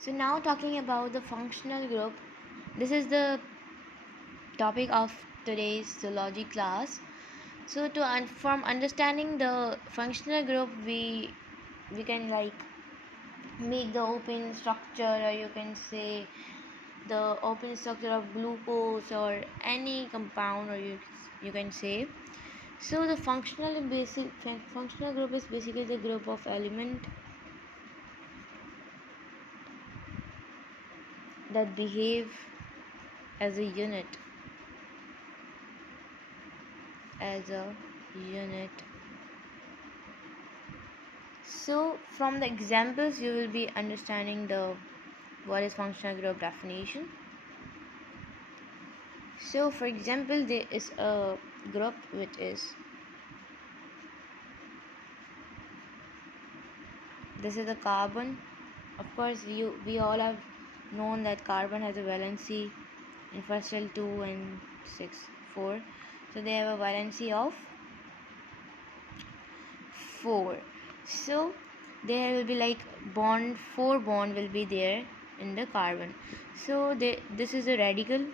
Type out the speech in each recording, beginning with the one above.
So now talking about the functional group, this is the topic of today's zoology class. So from understanding the functional group, we can like make the open structure, or you can say the open structure of glucose or any compound, or you can say. So the functional group is basically the group of element that behave as a unit as a unit. So from the examples you will be understanding the what is functional group definition. So for example, there is a group which is, this is a carbon. Of course we all have known that carbon has a valency in first cell 2 and 6 4, so they have a valency of 4. So there will be like bond, 4 bond will be there in the carbon. So this is a radical.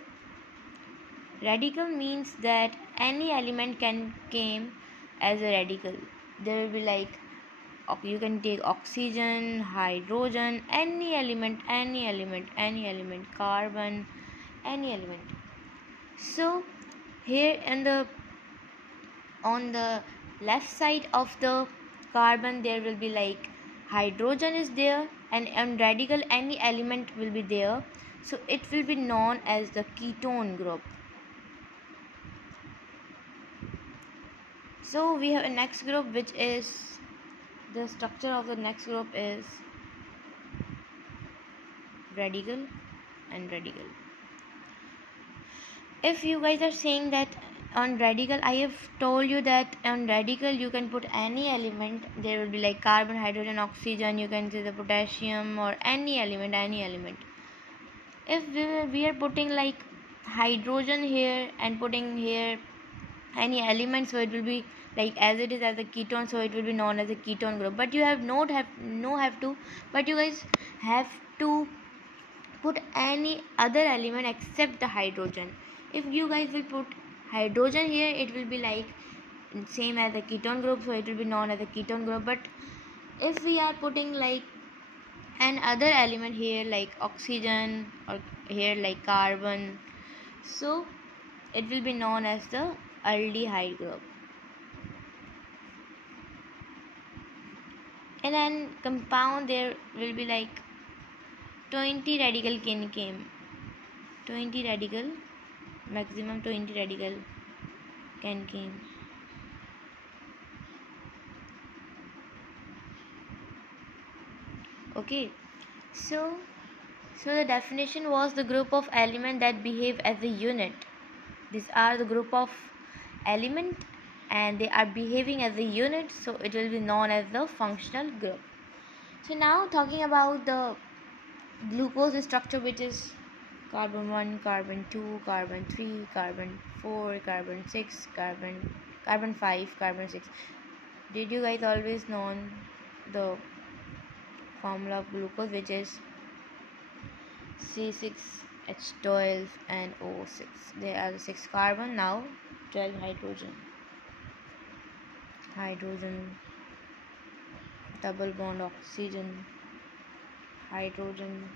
Radical means that any element can came as a radical. There will be like, you can take oxygen, hydrogen, any element, carbon, any element. So here on the left side of the carbon there will be like hydrogen is there, and on radical any element will be there, so it will be known as the ketone group. So we have a next group, which is the structure of the next group is radical and radical. If you guys are saying that on radical, I have told you that on radical you can put any element. There will be like carbon, hydrogen, oxygen, you can say the potassium, or any element. If we are putting like hydrogen here and putting here any element, so it will be like as it is as a ketone, so it will be known as a ketone group. But you have not have to, but you guys have to put any other element except the hydrogen. If you guys will put hydrogen here, it will be like same as the ketone group, so it will be known as a ketone group. But if we are putting like an other element here like oxygen, or here like carbon, so it will be known as the aldehyde group. And then compound, there will be like 20 radical can came 20 radical, maximum 20 radical can came. Okay, so the definition was the group of element that behave as a unit. These are the group of element and they are behaving as a unit, so it will be known as the functional group. So now talking about the glucose structure, which is carbon 1, carbon 2, carbon 3, carbon 4, carbon 6, carbon 5, carbon 6. Did you guys always know the formula of glucose, which is C6H12 and O6? There are 6 carbon, now 12 hydrogen, double bond oxygen, hydrogen,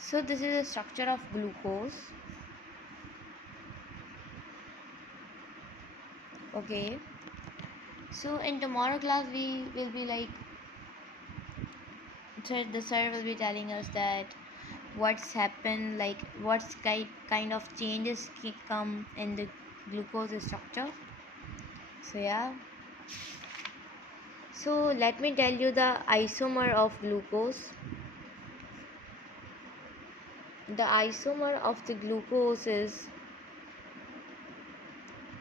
so this is the structure of glucose. Okay, so in tomorrow class we will be like, the sir will be telling us that what's happened, like what's kind of changes come in the glucose structure. So yeah, so let me tell you the isomer of glucose. The isomer of the glucose is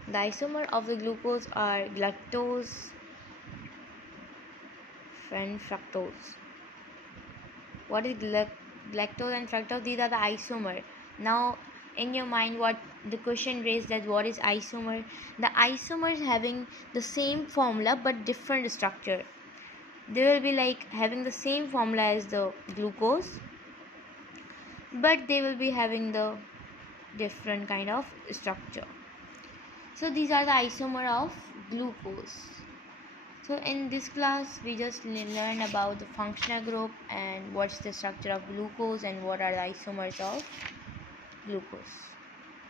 The isomer of the glucose are galactose and fructose. What is galactose and fructose? These are the isomer. Now, in your mind, what the question raised, that what is isomer? The isomer is having the same formula but different structure. They will be like having the same formula as the glucose, but they will be having the different kind of structure. So these are the isomer of glucose. So in this class we just learn about the functional group and what's the structure of glucose and what are the isomers of glucose.